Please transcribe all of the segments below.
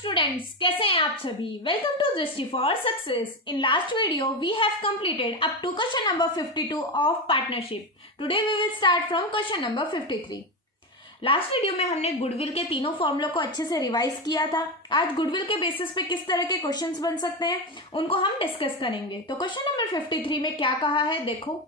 Students, कैसे हैं आप सभी। Welcome to Drishti for success. In last video we have completed up to question number 52 of partnership. Today we will start from question number 53। Last video में हमने goodwill के तीनों फॉर्मूलों को अच्छे से रिवाइज किया था। आज गुडविल के बेसिस पे किस तरह के क्वेश्चंस बन सकते हैं उनको हम डिस्कस करेंगे। तो क्वेश्चन नंबर 53 में क्या कहा है, देखो।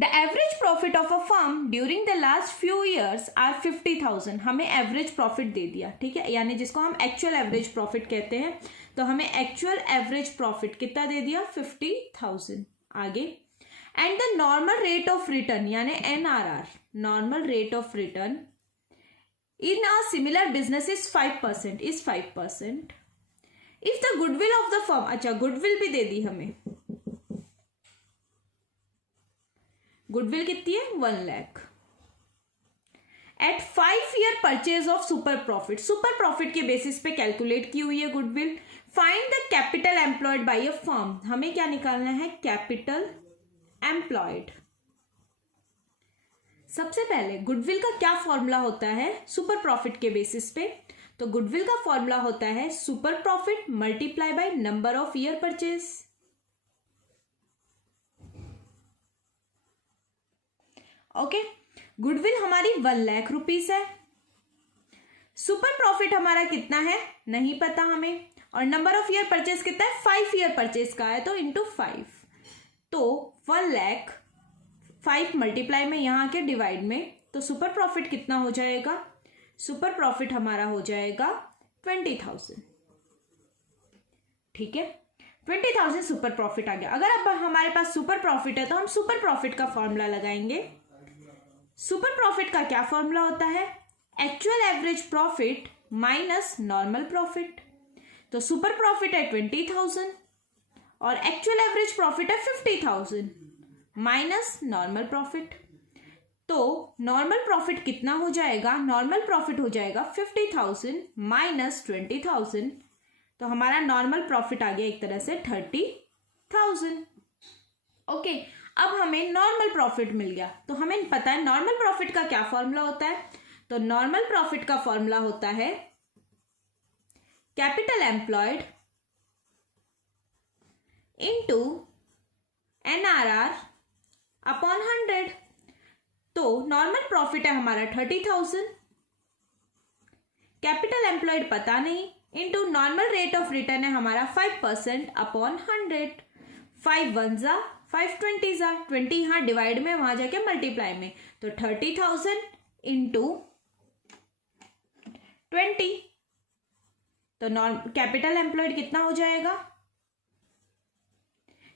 The average profit of a firm during the last few years are 50,000। हमें एवरेज प्रॉफिट दे दिया, ठीक है, यानी जिसको हम एक्चुअल एवरेज प्रॉफिट कहते हैं। तो हमें एक्चुअल एवरेज प्रॉफिट कितना दे दिया, 50,000। आगे, and the normal rate of return यानी NRR, normal rate of return in a similar business is 5%, is 5%। If the goodwill of the firm, अच्छा गुडविल भी दे दी हमें, गुडविल कितनी है, 1 lakh. At 5 year purchase of super profit, super profit के basis पे कैलकुलेट की हुई है goodwill. Find the capital employed by a firm, हमें क्या निकालना है, कैपिटल एम्प्लॉयड। सबसे पहले गुडविल का क्या फॉर्मूला होता है सुपर प्रॉफिट के बेसिस पे, तो गुडविल का फॉर्मूला होता है super profit multiply by number of year purchase. Okay, goodwill हमारी 1 लाख रुपीस है, सुपर प्रॉफिट हमारा कितना है नहीं पता हमें, और नंबर ऑफ ईयर परचेज कितना है, 5 ईयर परचेज का है, तो इंटू 5। तो 1 लाख 5 मल्टीप्लाई में यहाँ के डिवाइड में, तो सुपर प्रॉफिट कितना हो जाएगा, सुपर प्रॉफिट हमारा हो जाएगा 20,000। ठीक है, 20,000 सुपर प्रॉफिट आ गया। अगर अब हमारे पास सुपर प्रॉफिट है तो हम सुपर प्रॉफिट का फॉर्मूला लगाएंगे। सुपर प्रॉफिट का क्या फॉर्मूला होता है, actual average profit minus normal profit. तो सुपर प्रॉफिट है 20,000 और एक्चुअल एवरेज प्रॉफिट है 50,000 माइनस नॉर्मल प्रॉफिट। तो नॉर्मल प्रॉफिट कितना हो जाएगा, नॉर्मल प्रॉफिट हो जाएगा 50,000 माइनस 20,000। तो हमारा नॉर्मल प्रॉफिट आ गया एक तरह से 30,000। ओके, अब हमें नॉर्मल प्रॉफिट मिल गया। तो हमें पता है नॉर्मल प्रॉफिट का क्या फॉर्मूला होता है, तो नॉर्मल प्रॉफिट का फॉर्मूला होता है capital employed into NRR upon 100। तो नॉर्मल प्रॉफिट है हमारा 30,000, कैपिटल एम्प्लॉयड पता नहीं, into normal rate of return है हमारा 5% अपॉन 100। 5 1 जा 5 20 जा 20 यहाँ डिवाइड में, वहां जाके मल्टीप्लाई में, तो 30,000 इंटू 20। तो कैपिटल एम्प्लॉयड कितना हो जाएगा,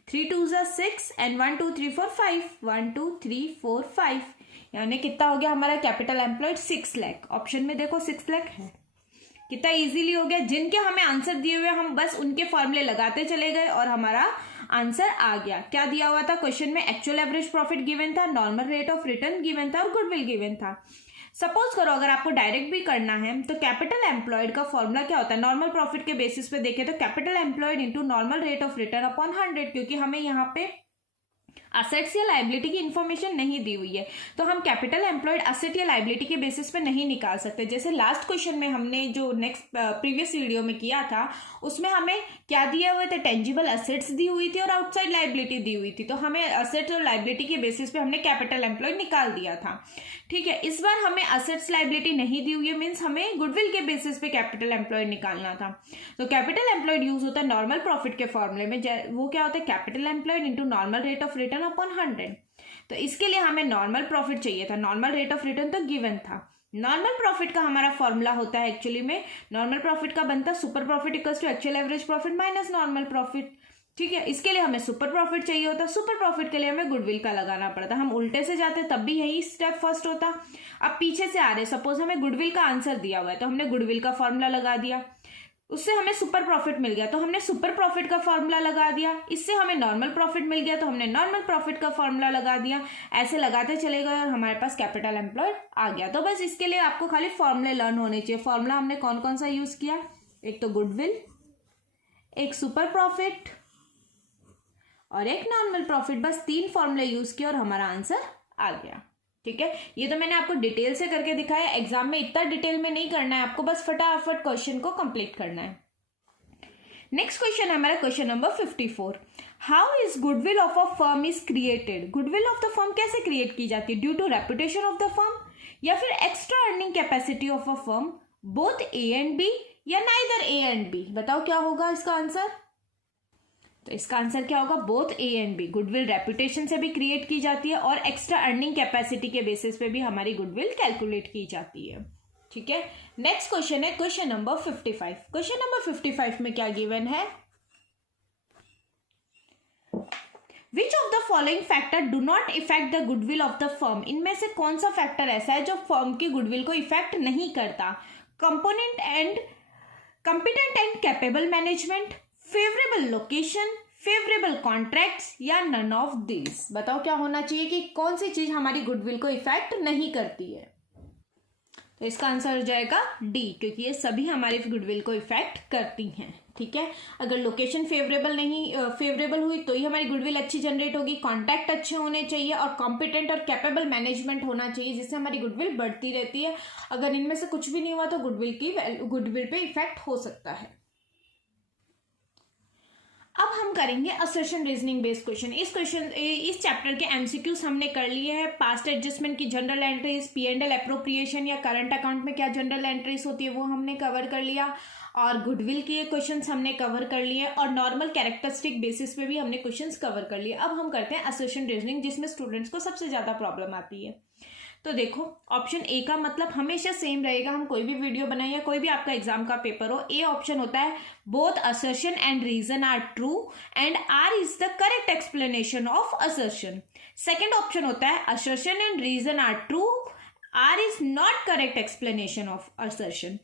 3 2 जा 6 एंड 1 2 3 4 5, 1 2 3 4 5, यानी कितना हो गया हमारा कैपिटल एम्प्लॉयड 6 लाख। ऑप्शन में देखो 6 लाख है, कितना इजीली हो गया। जिनके हमें आंसर दिए हुए हम बस उनके फॉर्मूले लगाते चले गए और हमारा आंसर आ गया। क्या दिया हुआ था क्वेश्चन में, एक्चुअल एवरेज प्रॉफिट गिवन था, normal rate of return given था और गुडविल गिवन था। सपोज करो अगर आपको डायरेक्ट भी करना है तो कैपिटल एम्प्लॉयड का फॉर्मूला क्या होता है, नॉर्मल प्रॉफिट के बेसिस पे देखें तो capital employed into normal rate of return upon 100, क्योंकि हमें यहाँ पे असेट्स या लाइबिलिटी की इन्फॉर्मेशन नहीं दी हुई है, तो हम कैपिटल एम्प्लॉयड असेट या लाइबिलिटी के बेसिस पे नहीं निकाल सकते। जैसे लास्ट क्वेश्चन में हमने जो नेक्स्ट प्रीवियस वीडियो में किया था उसमें हमें क्या दिए हुए थे, टेंजिबल असेट्स दी हुई थी और आउटसाइड लाइबिलिटी दी हुई थी, तो हमें असेट्स और लाइबिलिटी के बेसिस पे हमने कैपिटल एम्प्लॉयड निकाल दिया था। ठीक है, इस बार हमें असेट्स लाइबिलिटी नहीं दी हुई है, मीन्स हमें गुडविल के बेसिस पे कैपिटल एम्प्लॉयड निकालना था। तो कैपिटल एम्प्लॉयड यूज होता है नॉर्मल प्रॉफिट के फॉर्मूले में, वो क्या होता है, capital employed into normal rate of return upon 100। तो इसके लिए हमें नॉर्मल प्रॉफिट चाहिए था, नॉर्मल रेट ऑफ रिटर्न तो गिवन था। नॉर्मल प्रॉफिट का हमारा फॉर्मूला होता है, एक्चुअली में नॉर्मल प्रॉफिट का बनता super profit equals to actual average profit minus normal profit. ठीक है, इसके लिए हमें सुपर प्रॉफिट चाहिए होता, सुपर प्रॉफिट के लिए हमें गुडविल का लगाना पड़ता। हम उल्टे से जाते तब भी यही स्टेप फर्स्ट होता। अब पीछे से आ रहे, सपोज हमें गुडविल का आंसर दिया हुआ है तो हमने गुडविल का फॉर्मूला लगा दिया, उससे हमें सुपर प्रॉफिट मिल गया तो हमने सुपर प्रॉफिट का फॉर्मूला लगा दिया, इससे हमें नॉर्मल प्रॉफिट मिल गया तो हमने नॉर्मल प्रॉफिट का फॉर्मूला लगा दिया। ऐसे लगाते चले गए और हमारे पास कैपिटल एम्प्लॉयड आ गया। तो बस इसके लिए आपको खाली फॉर्मूले लर्न होने चाहिए। फॉर्मूला हमने कौन कौन सा यूज किया, एक तो गुडविल, एक सुपर प्रॉफिट और एक नॉर्मल प्रॉफिट, बस 3 फॉर्मूले यूज किए और हमारा आंसर आ गया। ठीक है, ये तो मैंने आपको डिटेल से करके दिखाया, एग्जाम में इतना डिटेल में नहीं करना है आपको, बस फटाफट क्वेश्चन को कंप्लीट करना है। नेक्स्ट क्वेश्चन है हमारा question number 54। How is goodwill of a firm is created? Goodwill of the firm कैसे क्रिएट की जाती है? Due to reputation of the firm, या फिर extra earning capacity of a firm, both A and B, या neither A and B? बताओ क्या होगा इसका आंसर। तो इसका आंसर क्या होगा? Both A and B. Goodwill reputation से भी क्रिएट की जाती है और एक्स्ट्रा अर्निंग कैपेसिटी के बेसिस पे भी हमारी गुडविल कैलकुलेट की जाती है। ठीक है, नेक्स्ट क्वेश्चन है क्वेश्चन नंबर 55। क्वेश्चन नंबर 55 में क्या गिवन है? Which of the following factor do not effect the goodwill of the firm? इनमें से कौन सा फैक्टर ऐसा है जो फर्म की गुडविल को इफेक्ट नहीं करता? Component and competent and capable management, favourable location, favourable contracts, या नन ऑफ दिस? बताओ क्या होना चाहिए कि कौन सी चीज हमारी गुडविल को इफेक्ट नहीं करती है। तो इसका आंसर हो जाएगा डी, क्योंकि ये सभी हमारे गुडविल को इफेक्ट करती हैं। ठीक है, अगर लोकेशन फेवरेबल हुई तो ही हमारी गुडविल अच्छी जनरेट होगी, कॉन्टैक्ट अच्छे होने चाहिए, और कॉम्पिटेंट और कैपेबल मैनेजमेंट होना चाहिए, जिससे हमारी गुडविल बढ़ती रहती है। अगर इनमें से कुछ भी नहीं हुआ तो गुडविल पे इफेक्ट हो सकता है। अब हम करेंगे असर्शन रीजनिंग बेस्ड क्वेश्चन। इस चैप्टर के एमसीक्यूज हमने कर लिए हैं। पास्ट एडजस्टमेंट की जनरल एंट्रीज, P&L एप्रोप्रिएशन या करंट अकाउंट में क्या जनरल एंट्रीज होती है वो हमने कवर कर लिया, और गुडविल के क्वेश्चंस हमने कवर कर लिए, और नॉर्मल कैरेक्टरिस्टिक बेसिस पे भी हमने क्वेश्चंस कवर कर लिए। अब हम करते हैं असर्शन रीजनिंग, जिसमें स्टूडेंट्स को सबसे ज्यादा प्रॉब्लम आती है। तो देखो, ऑप्शन ए का मतलब हमेशा सेम रहेगा, हम कोई भी वीडियो बनाए या कोई भी आपका एग्जाम का पेपर हो। ए ऑप्शन होता है both assertion and reason are true and R is the correct explanation of assertion. Second option होता है assertion and reason are true, R is not correct explanation of assertion.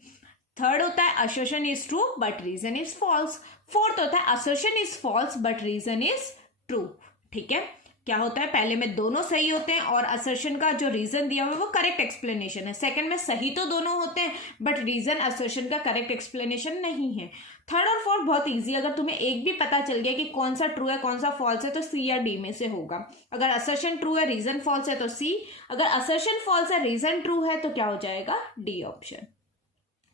Third होता है assertion is true but reason is false. Fourth होता है assertion is false but reason is true. ठीक है, क्या होता है, पहले में दोनों सही होते हैं और असर्शन का जो रीजन दिया हुआ है वो करेक्ट एक्सप्लेनेशन है। सेकंड में सही तो दोनों होते हैं बट रीजन असर्शन का करेक्ट एक्सप्लेनेशन नहीं है। थर्ड और फोर्थ बहुत इजी, अगर तुम्हें एक भी पता चल गया कि कौन सा ट्रू है कौन सा फॉल्स है तो सी या डी में से होगा। अगर असर्शन ट्रू है रीजन फॉल्स है तो सी, अगर असर्शन फॉल्स है रीजन ट्रू है तो क्या हो जाएगा? D option.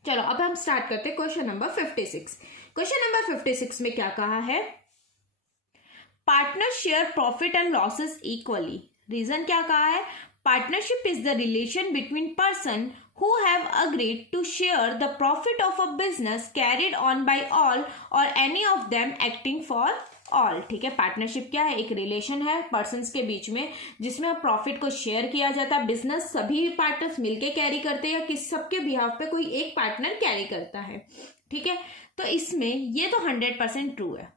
चलो अब हम स्टार्ट करते हैं क्वेश्चन नंबर 56। क्वेश्चन नंबर 56 में क्या कहा है? Partner share profit and losses equally. Reason क्या कहा है? Partnership is the relation between person who have agreed to share the profit of a business carried on by all or any of them acting for all। ठीक है, partnership क्या है? एक relation है persons के बीच में जिसमें प्रॉफिट को शेयर किया जाता है। बिजनेस सभी पार्टनर्स मिलके कैरी करते हैं या किस सबके बिहाफ पे कोई एक पार्टनर कैरी करता है। ठीक है, तो इसमें ये तो 100% ट्रू है।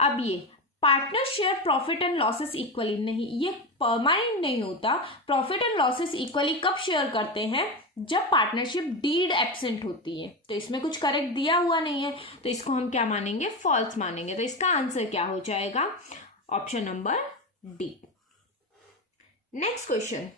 अब ये partner share profit and losses equally, नहीं, ये परमानेंट नहीं होता। प्रॉफिट एंड लॉसेस इक्वली कब शेयर करते हैं? जब पार्टनरशिप डीड एब्सेंट होती है। तो इसमें कुछ करेक्ट दिया हुआ नहीं है तो इसको हम क्या मानेंगे? फॉल्स मानेंगे। तो इसका आंसर क्या हो जाएगा? Option number D. Next question,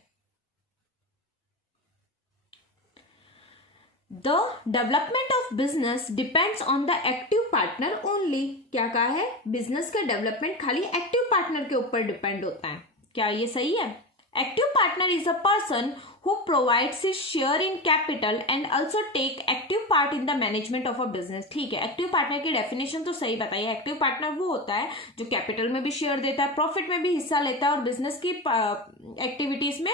the development of business depends on the active partner only. क्या कहा है? बिजनेस का डेवलपमेंट खाली एक्टिव पार्टनर के ऊपर डिपेंड होता है। क्या ये सही है? Active partner is a person who provides his share in capital and also take active part in the management of a business। ठीक है, एक्टिव पार्टनर की डेफिनेशन तो सही बताइए। एक्टिव पार्टनर वो होता है जो कैपिटल में भी शेयर देता है, प्रॉफिट में भी हिस्सा लेता है और बिजनेस की एक्टिविटीज में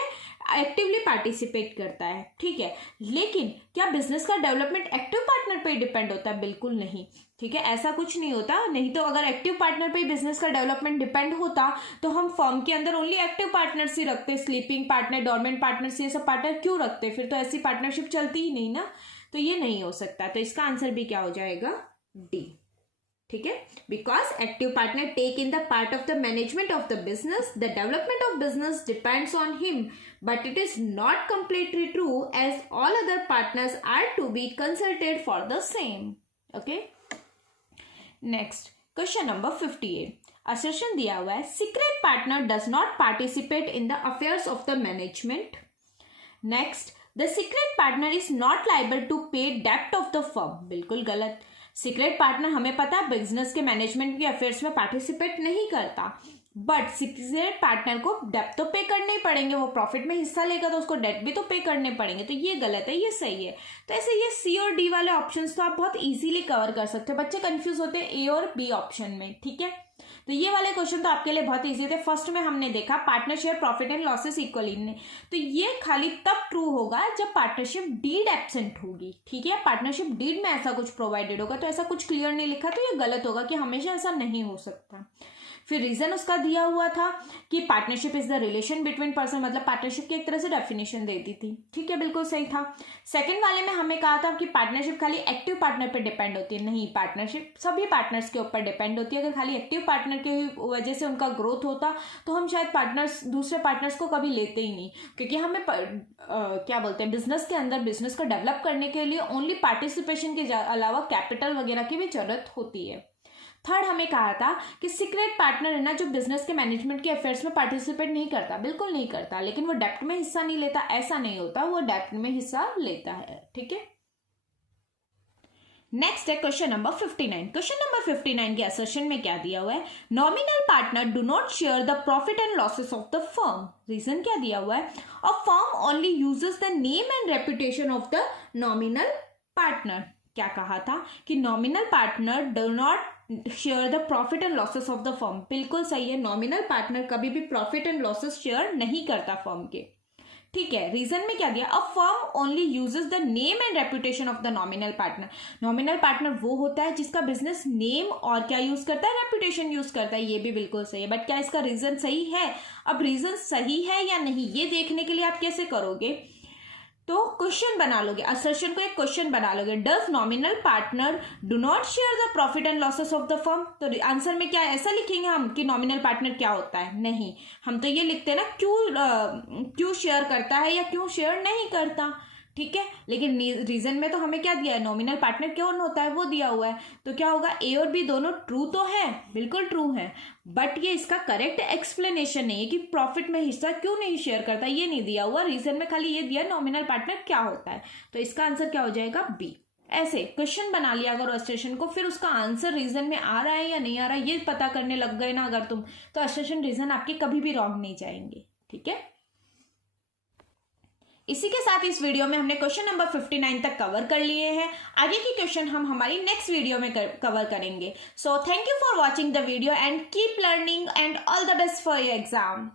एक्टिवली पार्टिसिपेट करता है। ठीक है, लेकिन क्या बिजनेस का डेवलपमेंट एक्टिव पार्टनर पे डिपेंड होता है? बिल्कुल नहीं। ठीक है, ऐसा कुछ नहीं होता। नहीं तो अगर एक्टिव पार्टनर पे ही बिजनेस का डेवलपमेंट डिपेंड होता तो हम फर्म के अंदर ओनली एक्टिव पार्टनर्स ही रखते। स्लीपिंग पार्टनर, डोरमेंट पार्टनर्स, ये सब पार्टनर क्यों रखते? फिर तो ऐसी पार्टनरशिप चलती ही नहीं ना। तो ये नहीं हो सकता। तो इसका आंसर भी क्या हो जाएगा? डी। ठीक है, because active partner take in the part of the management of the business, the development of business depends on him but it is not completely true as all other partners are to be consulted for the same। okay, next question number 58। assertion दिया हुआ है secret partner does not participate in the affairs of the management। next, the secret partner is not liable to pay debt of the firm। बिल्कुल गलत। Secret partner हमें पता है business के management के अफेयर्स में पार्टिसिपेट नहीं करता। बट सीक्रेट पार्टनर को डेट तो पे करने ही पड़ेंगे, वो प्रॉफिट में हिस्सा लेगा तो उसको डेट भी तो पे करने पड़ेंगे, तो ये गलत है, ये सही है। तो ऐसे ये सी और डी वाले ऑप्शंस तो आप बहुत इजीली कवर कर सकते हो। बच्चे कंफ्यूज होते हैं ए और बी ऑप्शन में, ठीक है। तो ये वाले क्वेश्चन तो आपके लिए बहुत इजी थे। फर्स्ट में हमने देखा partner share profit and losses equally ने, तो ये खाली तब ट्रू होगा जब पार्टनरशिप डीड एब्सेंट होगी, ठीक है। पार्टनरशिप डीड में ऐसा कुछ प्रोवाइडेड होगा, तो ऐसा कुछ क्लियर नहीं लिखा तो ये गलत होगा कि हमेशा ऐसा नहीं हो सकता। फिर रीजन उसका दिया हुआ था कि partnership is the relation between person, मतलब पार्टनरशिप की एक तरह से डेफिनेशन दे दी थी, ठीक है, बिल्कुल सही था। सेकंड वाले में हमें कहा था कि पार्टनरशिप खाली एक्टिव पार्टनर पे डिपेंड होती है, नहीं, पार्टनरशिप सभी पार्टनर्स के ऊपर डिपेंड होती है। अगर खाली एक्टिव पार्टनर की वजह से उनका ग्रोथ होता तो हम शायद पार्टनर्स दूसरे पार्टनर्स को कभी लेते ही नहीं, क्योंकि हमें क्या बोलते हैं, बिजनेस के अंदर बिजनेस को डेवलप करने के लिए ओनली पार्टिसिपेशन के अलावा कैपिटल वगैरह की भी जरूरत होती है। थर्ड हमें कहा था कि सीक्रेट पार्टनर है ना, जो बिजनेस के मैनेजमेंट के अफेयर्स में पार्टिसिपेट नहीं करता, बिल्कुल नहीं करता, लेकिन वो डेप्ट में हिस्सा नहीं लेता, ऐसा नहीं होता, वो डेप्ट में हिस्सा लेता है, ठीक है। नेक्स्ट है क्वेश्चन नंबर 59। क्वेश्चन नंबर 59 के असर्शन में क्या दिया हुआ है, nominal partner do not share the profit and losses of the firm. Reason क्या दिया हुआ है, a firm only uses the name and reputation of the nominal partner. क्या कहा था कि nominal partner do not share the profit and losses of the firm, बिल्कुल सही है, नॉमिनल पार्टनर कभी भी प्रॉफिट एंड लॉसेस शेयर नहीं करता फर्म के, ठीक है। रीजन में क्या दिया, अ firm only uses the name and reputation of the nominal partner. Nominal partner वो होता है जिसका बिजनेस नेम और क्या यूज करता है, रेपुटेशन यूज करता है, ये भी बिल्कुल सही है। बट क्या इसका रीजन सही है, अब रीजन सही है या नहीं ये देखने के लिए आप कैसे करोगे, तो क्वेश्चन बना लोगे, असर्शन को एक क्वेश्चन बना लोगे, does nominal partner do not share the profit and losses of the firm. तो आंसर में क्या ऐसा लिखेंगे हम कि नॉमिनल पार्टनर क्या होता है, नहीं, हम तो ये लिखते हैं ना क्यों शेयर करता है या क्यों शेयर नहीं करता, ठीक है। लेकिन रीजन में तो हमें क्या दिया है, नॉमिनल पार्टनर कौन होता है वो दिया हुआ है, तो क्या होगा, ए और बी दोनों ट्रू तो है, बिल्कुल ट्रू है, बट ये इसका करेक्ट एक्सप्लेनेशन नहीं है कि प्रॉफिट में हिस्सा क्यों नहीं शेयर करता, ये नहीं दिया हुआ। रीजन में खाली ये दिया नॉमिनल पार्टनर क्या होता है, तो इसका आंसर क्या हो जाएगा, बी। ऐसे क्वेश्चन बना लिया अगर अस्टेशन को, फिर उसका आंसर रीजन में आ रहा है या नहीं आ रहा है ये पता करने लग गए ना अगर तुम, तो अस्टेशन रीजन आपके कभी भी रॉन्ग नहीं जाएंगे, ठीक है। इसी के साथ इस वीडियो में हमने क्वेश्चन नंबर 59 तक कवर कर लिए हैं। आगे के क्वेश्चन हम हमारी नेक्स्ट वीडियो में कवर करेंगे। So thank you for watching the video and keep learning and all the best for your exam.